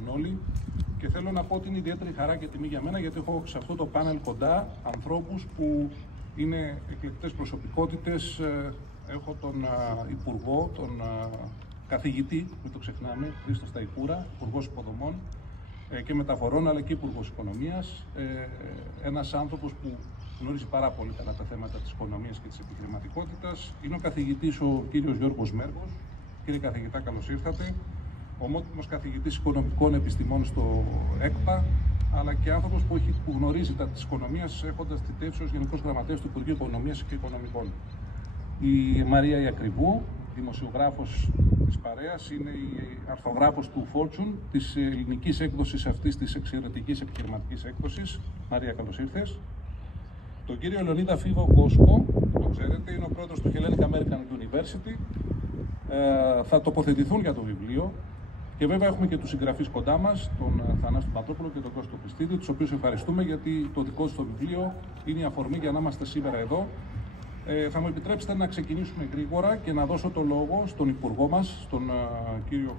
ακούσουν όλοι. Και θέλω να πω ότι είναι ιδιαίτερη χαρά και τιμή για μένα, γιατί έχω σε αυτό το πάνελ κοντά ανθρώπους που είναι εκλεκτές προσωπικότητες. Έχω τον Υπουργό, τον καθηγητή, μην το ξεχνάμε, Χρήστο Σταϊκούρα, Υπουργός Υποδομών και Μεταφορών, αλλά και Υπουργός Οικονομίας. Ένας άνθρωπος που γνωρίζει πάρα πολύ καλά τα θέματα της οικονομίας και της επιχειρηματικότητας. Είναι ο καθηγητής ο κύριος Γιώργος Μέργος. Κύριε καθηγητά, καλώς ήρθατε. Ομότιμος καθηγητής οικονομικών επιστημών στο ΕΚΠΑ, αλλά και άνθρωπος που γνωρίζει τα της οικονομίας, έχοντας θητεύσει ως Γενικός Γραμματέας του Υπουργείου Οικονομίας και Οικονομικών. Η Μαρία Ιακριβού, δημοσιογράφος της παρέας, είναι η αρθρογράφος του Fortune, της ελληνικής έκδοσης αυτής της εξαιρετικής επιχειρηματικής έκδοσης. Μαρία, καλώς ήρθες. Τον κύριο Λεωνίδα Φίβο Κόσκο, το ξέρετε, είναι ο πρόεδρος του Hellenic American University. Θα τοποθετηθούν για το βιβλίο. Και βέβαια έχουμε και τους συγγραφείς κοντά μας, τον Θανάση Πατρόπουλο και τον Κώστο Χριστίδη, τους οποίους ευχαριστούμε, γιατί το δικό τους το βιβλίο είναι η αφορμή για να είμαστε σήμερα εδώ. Θα μου επιτρέψετε να ξεκινήσουμε γρήγορα και να δώσω το λόγο στον Υπουργό μας, τον κύριο Χρήστο.